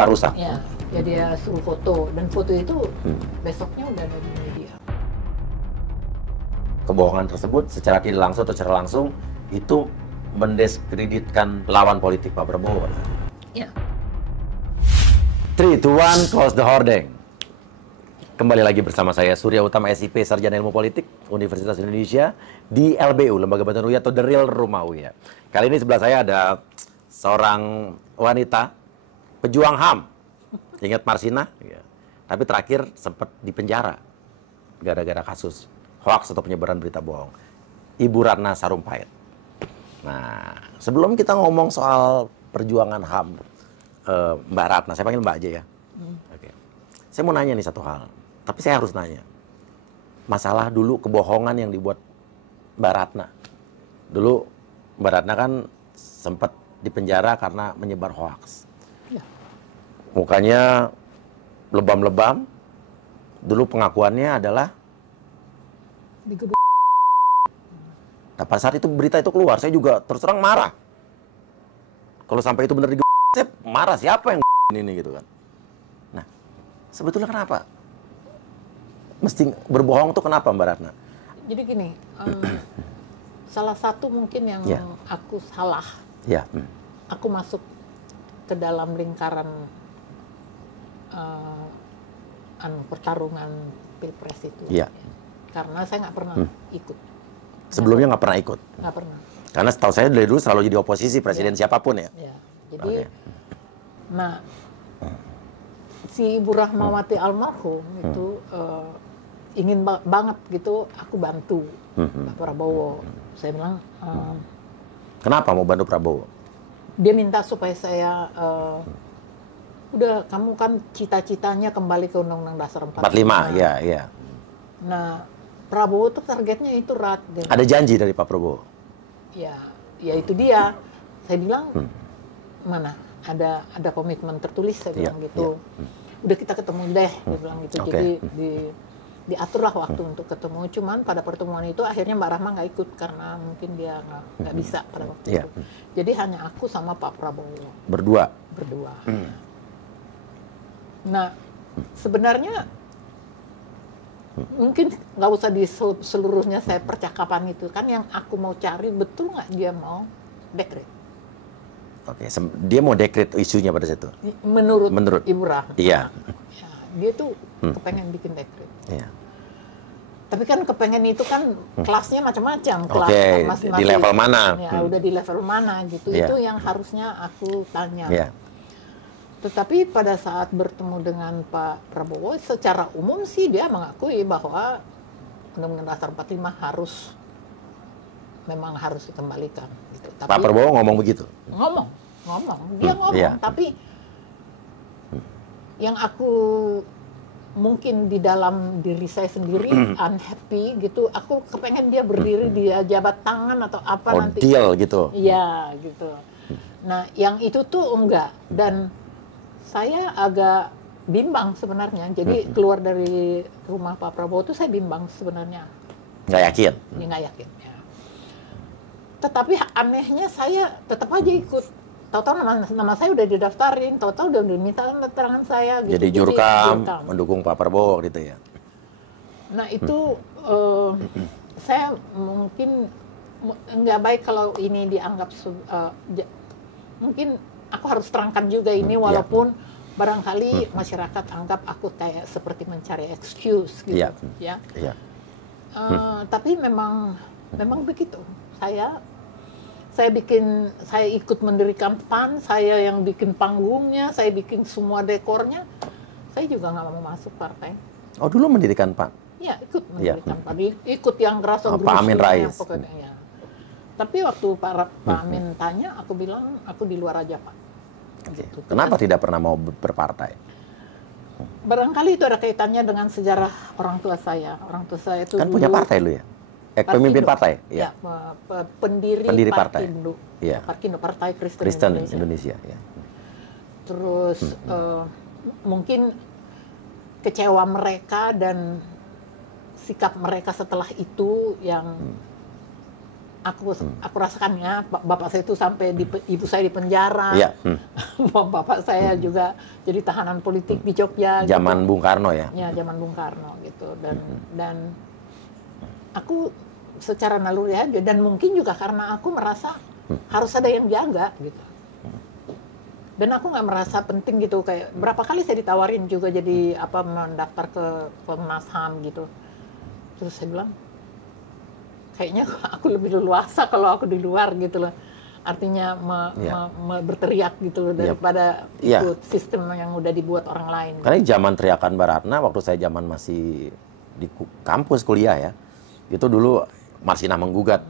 rusak. Ya, ya dia suruh foto dan foto itu besoknya udah ada di media. Kebohongan tersebut secara tidak langsung atau secara langsung itu mendiskreditkan lawan politik Pak Prabowo. Ya. 3, 2, 1, close the hordeng. Kembali lagi bersama saya Surya Utama SIP, Sarjana Ilmu Politik Universitas Indonesia di LBU, Lembaga Bantuan UIA atau The Real Rumah UIA. Kali ini sebelah saya ada seorang wanita pejuang HAM. Ingat Marsina? Ya. Tapi terakhir sempat dipenjara gara-gara kasus hoax atau penyebaran berita bohong. Ibu Ratna Sarumpait. Nah, sebelum kita ngomong soal perjuangan HAM, Mbak Ratna, saya panggil Mbak aja ya. Oke. Saya mau nanya nih satu hal, tapi saya harus nanya. Masalah dulu kebohongan yang dibuat Mbak Ratna. Dulu Mbak Ratna kan sempat dipenjara karena menyebar hoax. Ya. Mukanya lebam-lebam. Dulu pengakuannya adalah Digedung. nah, pada saat itu berita itu keluar, saya juga terus terang marah. Kalau sampai itu benar saya marah, siapa yang ini gitu kan. Nah, sebetulnya kenapa? Mesti berbohong tuh kenapa Mbak Ratna? Jadi gini, salah satu mungkin yang Ya. aku salah, Ya. aku masuk ke dalam lingkaran pertarungan pilpres itu. Ya. Karena saya nggak pernah ikut. Sebelumnya nggak pernah ikut. Nggak pernah. Karena setahu saya dari dulu selalu jadi oposisi presiden siapapun ya. Ya. Jadi, Oke. nah, si Ibu Rahmawati almarhum itu ingin banget gitu aku bantu Pak Prabowo. Saya bilang, Kenapa mau bantu Prabowo? dia minta supaya saya, udah kamu kan cita-citanya kembali ke Undang-Undang Dasar 45, ya, ya. Nah, Prabowo tuh targetnya itu Rat. Ada janji dari Pak Prabowo? Ya itu dia. Saya bilang, mana ada komitmen tertulis, saya bilang gitu. Udah kita ketemu deh, dia bilang gitu. Oke. Jadi diaturlah waktu untuk ketemu. Cuman pada pertemuan itu akhirnya Mbak Rahma nggak ikut karena mungkin dia nggak bisa pada waktu itu. Jadi hanya aku sama Pak Prabowo Berdua? berdua. Nah, sebenarnya mungkin nggak usah di seluruhnya saya percakapan itu kan, yang aku mau cari betul nggak dia mau dekret. Oke, dia mau dekret isunya pada situ? Menurut Ibu Rahma. Iya. Ya, dia tuh kepengen bikin dekret. Iya. Tapi kan kepengen itu kan kelasnya macam-macam. Oke, di level mana? Ya, udah di level mana gitu. Iya. Itu yang harusnya aku tanya. Iya. Tetapi pada saat bertemu dengan Pak Prabowo, secara umum sih dia mengakui bahwa Undang-Undang Dasar 45 memang harus dikembalikan. Gitu. Tapi, Pak Prabowo ngomong begitu? ngomong, dia ngomong. Iya. Tapi yang aku mungkin di dalam diri saya sendiri unhappy gitu, aku kepengen dia berdiri dia jabat tangan atau apa nanti. Deal gitu? Iya gitu. Nah yang itu tuh enggak, dan saya agak bimbang sebenarnya. Jadi keluar dari rumah Pak Prabowo tuh saya bimbang sebenarnya. Nggak yakin? Ini nggak yakin. Ya. Tetapi anehnya saya tetap aja ikut. Tahu-tahu nama saya udah didaftarin, tahu-tahu udah diminta keterangan saya. Gitu. Jadi jurkam, mendukung Pak Prabowo gitu ya? Nah itu saya mungkin nggak baik kalau ini dianggap mungkin aku harus terangkan juga ini, walaupun barangkali masyarakat anggap aku kayak seperti mencari excuse gitu, ya. Tapi memang begitu. Saya ikut mendirikan PAN, saya yang bikin panggungnya, saya bikin semua dekornya. Saya juga nggak mau masuk partai. Oh, dulu mendirikan PAN? Ya, ikut mendirikan PAN, ikut yang gerasa Pak Amin Rais. pokoknya. Ya. Tapi waktu Pak Amin tanya, aku bilang aku di luar aja Pak. Okay. Gitu. Kenapa tidak pernah mau berpartai? Barangkali itu ada kaitannya dengan sejarah orang tua saya. Orang tua saya itu kan punya partai lu ya? Pemimpin partai? Ya, pendiri partai. Parkindo. Ya. Parkindo, Partai Kristen Indonesia. Ya. Terus mungkin kecewa mereka dan sikap mereka setelah itu yang aku rasakannya, bapak saya itu sampai ibu saya di penjara, Iya. bapak saya juga jadi tahanan politik di Jogja. Zaman gitu. Bung Karno ya. Ya, zaman Bung Karno gitu. Dan aku secara naluri aja, dan mungkin juga karena aku merasa harus ada yang jaga gitu. Dan aku nggak merasa penting gitu, kayak berapa kali saya ditawarin juga jadi mendaftar ke Komnas HAM gitu. Terus saya bilang, kayaknya aku lebih leluasa kalau aku di luar gitu loh. Artinya berteriak gitu daripada ikut sistem yang udah dibuat orang lain. Karena zaman teriakan Mbak Ratna, waktu saya zaman masih di kampus kuliah ya, itu dulu Marsinah menggugat,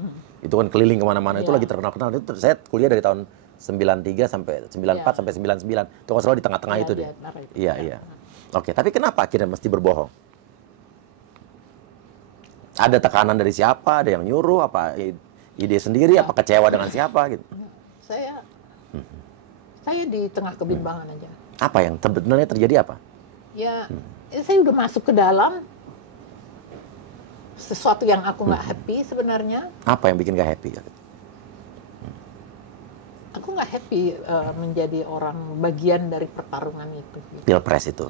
itu kan keliling kemana-mana, itu lagi terkenal-kenal. Itu saya kuliah dari tahun 93 sampai 94 sampai 99. Itu kalau salah di tengah-tengah itu deh. Iya. Oke, tapi kenapa akhirnya mesti berbohong? Ada tekanan dari siapa? Ada yang nyuruh? Apa ide sendiri? Apa kecewa dengan siapa gitu? Saya di tengah kebimbangan aja. Apa yang sebenarnya terjadi apa? Ya, saya udah masuk ke dalam sesuatu yang aku nggak happy sebenarnya. Apa yang bikin nggak happy? Aku nggak happy menjadi orang bagian dari pertarungan itu. Gitu. Pilpres itu.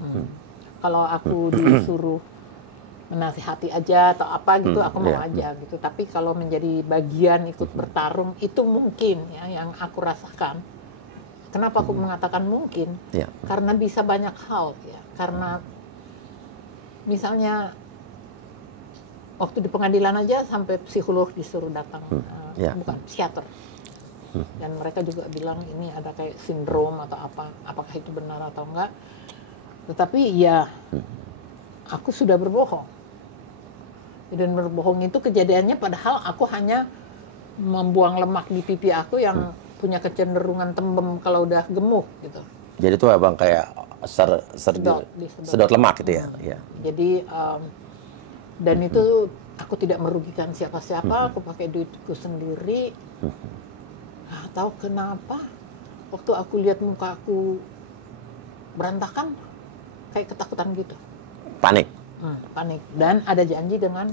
Kalau aku disuruh menasihati aja atau apa gitu, aku mau aja gitu. Tapi kalau menjadi bagian ikut bertarung itu mungkin ya yang aku rasakan. Kenapa aku mengatakan mungkin? Karena bisa banyak hal ya. Karena misalnya waktu di pengadilan aja sampai psikolog disuruh datang, bukan psikiater. Dan mereka juga bilang ini ada kayak sindrom atau apa, apakah itu benar atau enggak. Tetapi ya aku sudah berbohong. Dan berbohong itu kejadiannya padahal aku hanya membuang lemak di pipi aku yang punya kecenderungan tembem kalau udah gemuk gitu. Jadi itu abang kayak sedot lemak gitu ya. Jadi dan itu aku tidak merugikan siapa-siapa, aku pakai duitku sendiri. Nah, tahu kenapa waktu aku lihat muka aku berantakan kayak ketakutan gitu. Panik. Panik. Dan ada janji dengan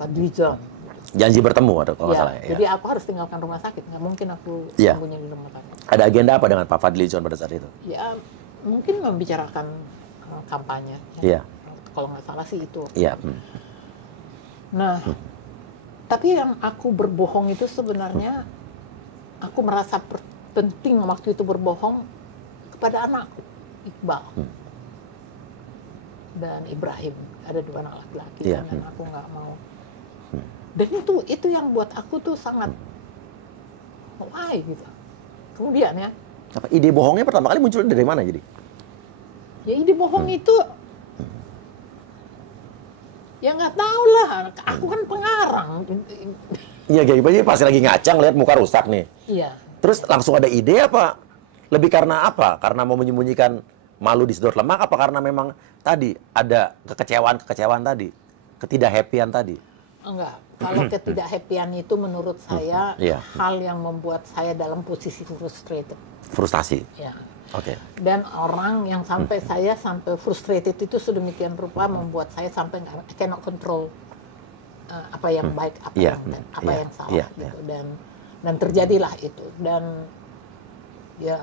Fadlizon. Janji bertemu atau kalau nggak salah ya. Jadi aku harus tinggalkan rumah sakit, nggak mungkin aku sembunyi di rumah sakit. Ada agenda apa dengan Pak Fadlizon pada saat itu? Ya mungkin membicarakan kampanye. Kalau nggak salah sih itu. Nah, tapi yang aku berbohong itu sebenarnya aku merasa penting waktu itu berbohong kepada anakku, Iqbal dan Ibrahim. Ada 2 anak laki-laki dan aku nggak mau. Dan itu yang buat aku tuh sangat why gitu. Kemudian ya. Apa ide bohongnya pertama kali muncul dari mana jadi? Ya ide bohong itu ya nggak tahu lah. Aku kan pengarang. Iya, jadi pasti lagi ngacang lihat muka rusak nih. Iya. Terus langsung ada ide apa? Lebih karena apa? Karena mau menyembunyikan malu disedot lemak apa karena memang tadi ada kekecewaan tadi, ketidakhappyan tadi? Enggak. Kalau ketidakhappyan itu menurut saya hal yang membuat saya dalam posisi frustrated. Frustasi. Ya. Oke. Dan orang yang sampai saya sampai frustrated itu sedemikian rupa membuat saya sampai cannot control apa yang baik, apa yang salah gitu. Dan terjadilah itu. Dan ya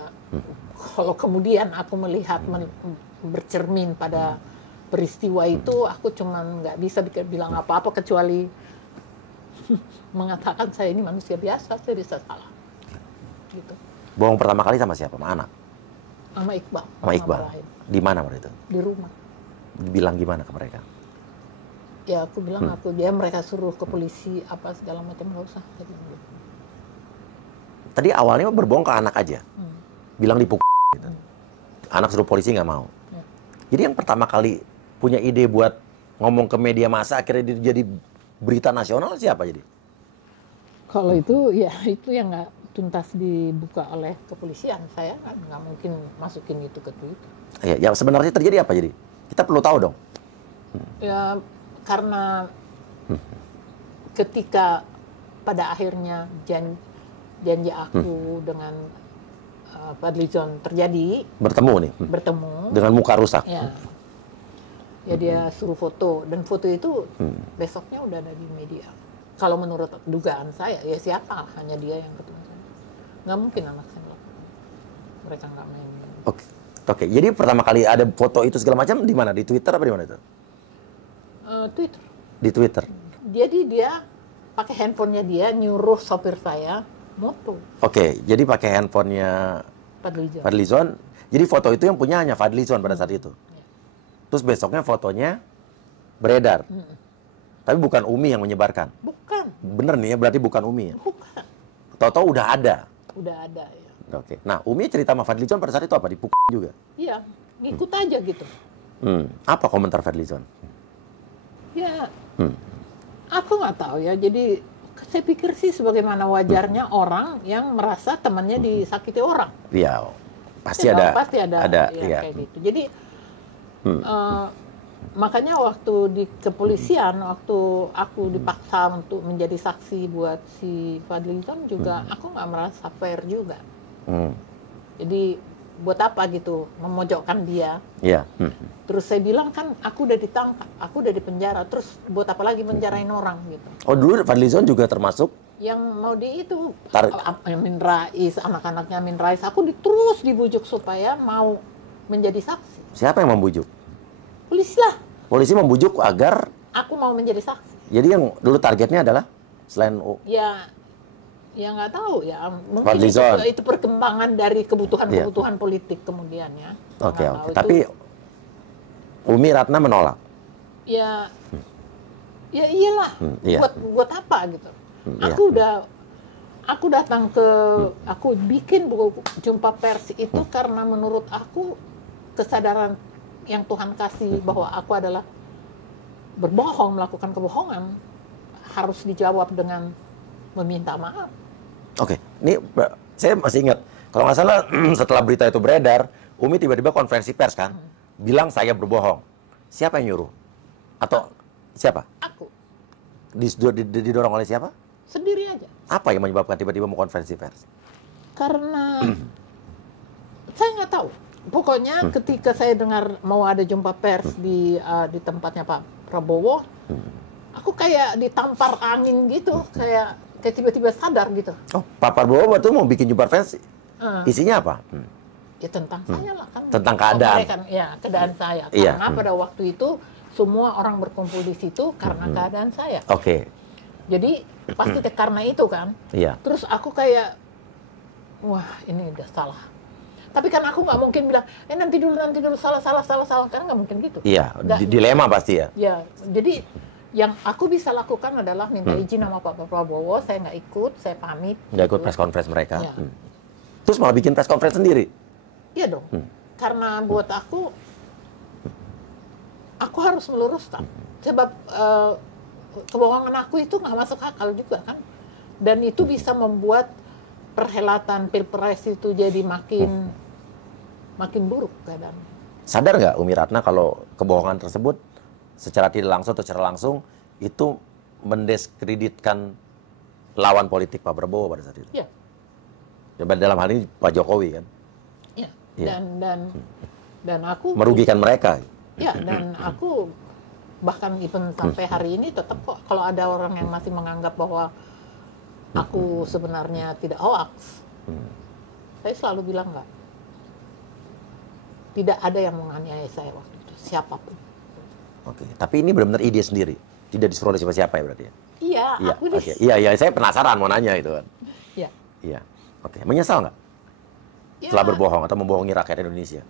kalau kemudian aku melihat bercermin pada peristiwa itu, aku cuman nggak bisa bilang apa-apa kecuali mengatakan saya ini manusia biasa, saya bisa salah. Gitu. Bohong pertama kali sama siapa? Sama anak? Sama Iqbal. Sama Iqbal. Di mana waktu itu? Di rumah. Bilang gimana ke mereka? Ya aku bilang mereka suruh ke polisi apa segala macam, nggak usah. Tadi awalnya berbohong ke anak aja. Bilang dipukul gitu. Anak suruh polisi nggak mau. Jadi yang pertama kali punya ide buat ngomong ke media massa akhirnya jadi berita nasional siapa jadi? Kalau itu yang nggak tuntas dibuka oleh kepolisian, saya nggak mungkin masukin itu ke Twitter. Ya sebenarnya terjadi apa jadi? Kita perlu tahu dong. Ya karena ketika pada akhirnya janji aku dengan Fadlizon terjadi, bertemu dengan muka rusak. Ya dia suruh foto, dan foto itu besoknya udah ada di media. kalau menurut dugaan saya, ya siapa? Hanya dia yang ketemu saya. Nggak mungkin anak saya melakukan. Mereka nggak main. Oke. Oke, jadi pertama kali ada foto itu segala macam di mana? Di Twitter apa di mana itu? Twitter. Di Twitter. Jadi dia pakai handphonenya dia nyuruh sopir saya moto Oke, jadi pakai handphonenya Fadlizon. Fadlizon. Jadi foto itu yang punya hanya Fadlizon pada saat itu. Terus besoknya fotonya beredar. Tapi bukan Umi yang menyebarkan. Bukan, Bener nih ya, berarti bukan Umi ya? bukan. Tahu-tahu udah ada. Udah ada ya. Oke. Nah, Umi cerita sama Fadlizon pada saat itu apa? Dipukul juga? Iya, ngikut aja gitu. Apa komentar Fadlizon? Ya, aku nggak tahu ya. Jadi saya pikir sih sebagaimana wajarnya orang yang merasa temannya disakiti orang. Iya, pasti Ya, ada. pasti ada ya, Iya. kayak gitu. Jadi makanya waktu di kepolisian, waktu aku dipaksa untuk menjadi saksi buat si Fadlizon juga, aku nggak merasa fair juga. Jadi buat apa gitu memojokkan dia? Iya. Terus saya bilang kan aku udah ditangkap, aku udah di penjara, terus buat apa lagi menjarain orang gitu? Oh, dulu Fadlizon juga termasuk? Yang mau di itu Amin Rais, anak-anaknya Amin Rais, aku terus dibujuk supaya mau menjadi saksi. Siapa yang membujuk? Polisi lah, Polisi membujuk agar, aku mau menjadi saksi. jadi yang dulu targetnya adalah selain Ya nggak tahu ya, mungkin Fadlizon. itu perkembangan dari kebutuhan-kebutuhan politik kemudian ya. Oke, Nggak tahu, itu- tapi Umi Ratna menolak. ya iyalah, iya. buat apa gitu. Iya. Aku datang ke, aku bikin buku jumpa pers itu karena menurut aku kesadaran yang Tuhan kasih bahwa aku adalah berbohong, melakukan kebohongan, harus dijawab dengan meminta maaf. Oke, ini saya masih ingat, kalau nggak salah setelah berita itu beredar, Umi tiba-tiba konferensi pers kan, bilang saya berbohong. Siapa yang nyuruh? Atau siapa? Aku Didorong oleh siapa? sendiri aja. Apa yang menyebabkan tiba-tiba mau konferensi pers? Karena saya nggak tahu. Pokoknya ketika saya dengar mau ada jumpa pers di tempatnya Pak Prabowo, aku kayak ditampar angin gitu, kayak tiba-tiba sadar gitu. Oh, Pak Prabowo waktu mau bikin jumpa pers, Eh, isinya apa? ya tentang saya lah kan. Tentang keadaan. Keadaan saya. Iya. Karena pada waktu itu semua orang berkumpul di situ karena keadaan saya. Oke, Jadi pasti karena itu kan. iya. Terus aku kayak, wah ini udah salah. Tapi kan aku nggak mungkin bilang, nanti dulu salah, karena nggak mungkin gitu. Iya, Nggak- dilema pasti ya. Ya, jadi yang aku bisa lakukan adalah minta izin sama Pak Prabowo, saya nggak ikut, saya pamit. Nggak ikut gitu. press conference mereka. Iya. Terus malah bikin press conference sendiri. Iya dong, karena buat aku harus meluruskan. Sebab kebohongan aku itu nggak masuk akal juga kan. Dan itu bisa membuat perhelatan Pilpres itu jadi makin buruk keadaannya. Sadar nggak Umi Ratna kalau kebohongan tersebut secara tidak langsung atau secara langsung itu mendiskreditkan lawan politik Pak Prabowo pada saat itu? Iya. Dalam hal ini Pak Jokowi kan? Iya. Iya. Dan aku Merugikan mereka. ya, dan aku bahkan even sampai hari ini tetap kok kalau ada orang yang masih menganggap bahwa aku sebenarnya tidak hoax, saya selalu bilang enggak. Tidak ada yang menganiaya saya waktu itu, siapapun. Oke, tapi ini benar-benar ide sendiri, tidak disuruh oleh siapa-siapa ya berarti ya? Iya, Iya, aku oke. Iya, saya penasaran mau nanya itu kan. Iya. Iya, oke. Menyesal nggak Ya, setelah berbohong atau membohongi rakyat Indonesia?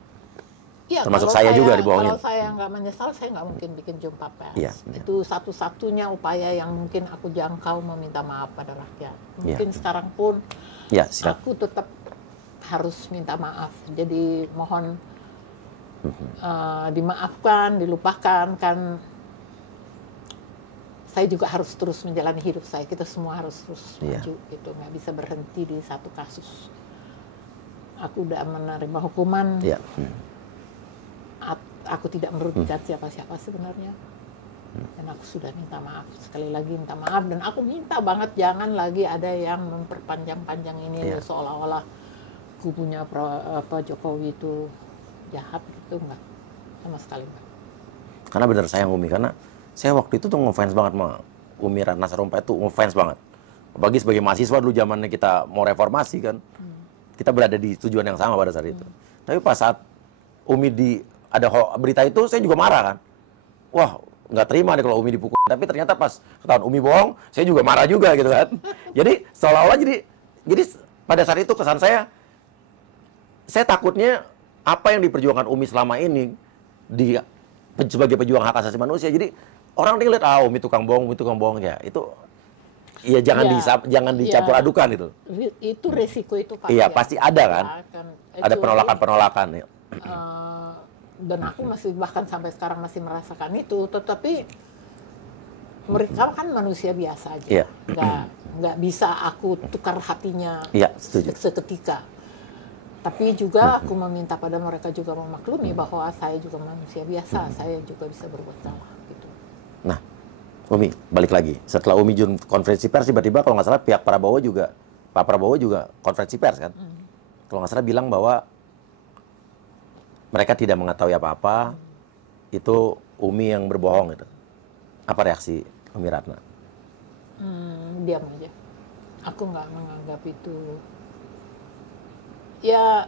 iya, termasuk kalau saya juga dibohongin. Kalau saya nggak menyesal, saya nggak mungkin bikin jumpa pers. Iya, iya. Itu satu-satunya upaya yang mungkin aku jangkau meminta maaf pada rakyat. Mungkin Iya. sekarang pun Ya, silakan. aku tetap harus minta maaf. Jadi mohon dimaafkan, dilupakan. Kan saya juga harus terus menjalani hidup saya. Kita semua harus terus Iya. maju. Gitu. Nggak bisa berhenti di satu kasus. Aku udah menerima hukuman. Iya. Aku tidak merugikan siapa-siapa sebenarnya. Dan aku sudah minta maaf. Sekali lagi minta maaf. Dan aku minta banget jangan lagi ada yang memperpanjang-panjang ini Iya. seolah-olah kubunya Pak Jokowi itu jahat gitu. Enggak. Sama sekali enggak. Karena benar sayang Umi, karena saya waktu itu tuh ngefans banget sama Umi Ratna Sarumpait itu ngefans banget. Apalagi sebagai mahasiswa dulu zamannya kita mau reformasi kan. Kita berada di tujuan yang sama pada saat itu. Tapi pas saat Umi ada berita itu, saya juga marah kan. Wah, nggak terima nih kalau Umi dipukul. Tapi ternyata pas ketahuan Umi bohong, saya juga marah juga gitu kan. Jadi seolah-olah jadi pada saat itu kesan saya takutnya apa yang diperjuangkan Umi selama ini sebagai pejuang hak asasi manusia. Jadi orang lihat Umi tukang bohong ya. Itu ya jangan dicampur adukan itu. Itu resiko itu pasti. Iya, pasti ada kan. Ada penolakan-penolakan ya. Dan aku masih bahkan sampai sekarang masih merasakan itu, tetapi mereka kan manusia biasa aja. Iya. Nggak bisa aku tukar hatinya seketika. Tapi juga aku meminta pada mereka juga memaklumi bahwa saya juga manusia biasa, saya juga bisa berbuat salah gitu. Nah, Umi balik lagi. Setelah Umi Jun konferensi pers, tiba-tiba kalau nggak salah Pak Prabowo juga konferensi pers kan. Kalau nggak salah bilang bahwa mereka tidak mengetahui apa-apa, itu Umi yang berbohong gitu. Apa reaksi Umi Ratna? Diam aja. Aku nggak menganggap itu. Ya,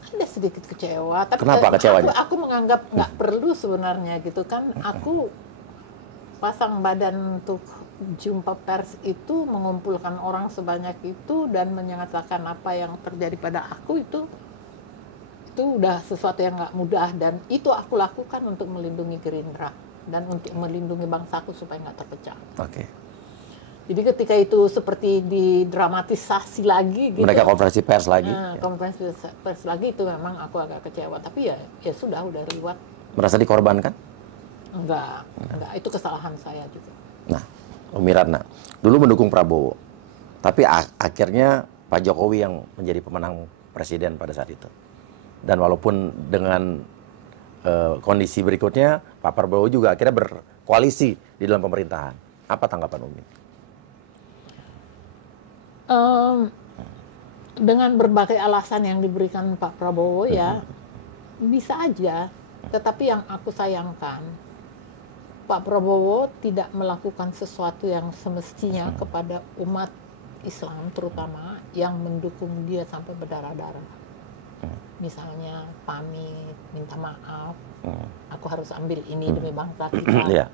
ada sedikit kecewa. Tapi kenapa kecewanya? Aku menganggap nggak perlu sebenarnya gitu kan. Aku pasang badan untuk jumpa pers itu, mengumpulkan orang sebanyak itu dan menyatakan apa yang terjadi pada aku itu udah sesuatu yang nggak mudah, dan itu aku lakukan untuk melindungi Gerindra dan untuk melindungi bangsaku supaya nggak terpecah. Oke. Jadi ketika itu seperti didramatisasi lagi gitu. Mereka konferensi pers lagi. Konferensi pers lagi itu memang aku agak kecewa, tapi ya sudah udah lewat. Merasa dikorbankan? Enggak, itu kesalahan saya juga. Nah, Umi Ratna dulu mendukung Prabowo, tapi akhirnya Pak Jokowi yang menjadi pemenang presiden pada saat itu. Dan walaupun dengan kondisi berikutnya, Pak Prabowo juga akhirnya berkoalisi di dalam pemerintahan. Apa tanggapan Umi? Dengan berbagai alasan yang diberikan Pak Prabowo ya, bisa aja. Tetapi yang aku sayangkan, Pak Prabowo tidak melakukan sesuatu yang semestinya kepada umat Islam terutama yang mendukung dia sampai berdarah-darah. Misalnya pamit, minta maaf, aku harus ambil ini demi bangsa kita. Iya.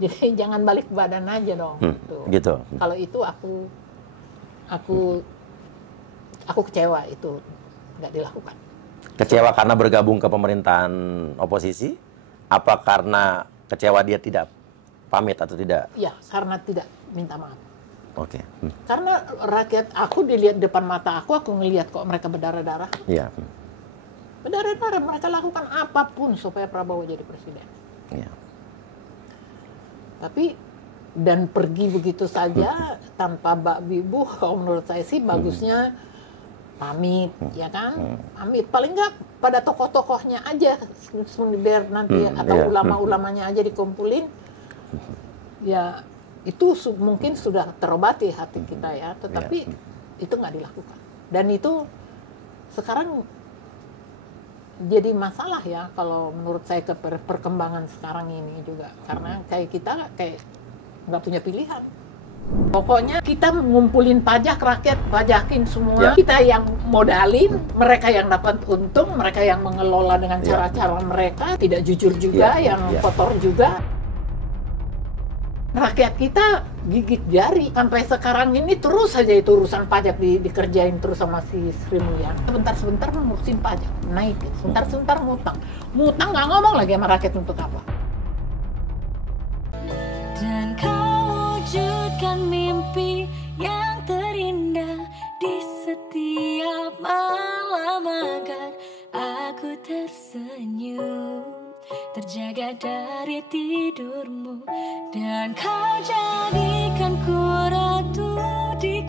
Jadi jangan balik badan aja dong. Gitu. Kalau itu aku kecewa, itu nggak dilakukan. Kecewa karena bergabung ke pemerintahan oposisi? Apa karena kecewa dia tidak pamit atau tidak? Ya, karena tidak minta maaf. Oke. Karena rakyat aku dilihat depan mata aku ngelihat kok mereka berdarah-darah. Iya. Berdarah-darah, mereka lakukan apapun supaya Prabowo jadi presiden. Iya. Tapi dan pergi begitu saja tanpa bak bibu, menurut saya sih bagusnya pamit, ya kan? Pamit. Paling nggak pada tokoh-tokohnya aja, biar nanti atau ulama-ulamanya aja dikumpulin. Ya, itu mungkin sudah terobati hati kita ya, tetapi itu nggak dilakukan. Dan itu sekarang jadi masalah ya kalau menurut saya ke perkembangan sekarang ini juga. Karena kayak kita kayak nggak punya pilihan. Pokoknya kita ngumpulin pajak, rakyat pajakin semua. Kita yang modalin, mereka yang dapat untung, mereka yang mengelola dengan cara-cara mereka, tidak jujur juga, yang kotor juga. Rakyat kita gigit jari sampai sekarang ini terus saja itu urusan pajak dikerjain terus sama si Sri Mulyani. Sebentar-sebentar ngurusin pajak, naik, sebentar-sebentar ngutang nggak ngomong lagi sama rakyat untuk apa. Dan kau wujudkan mimpi yang terindah di setiap malam agar aku tersenyum, terjaga dari tidurmu, dan kau jadikan ku ratu di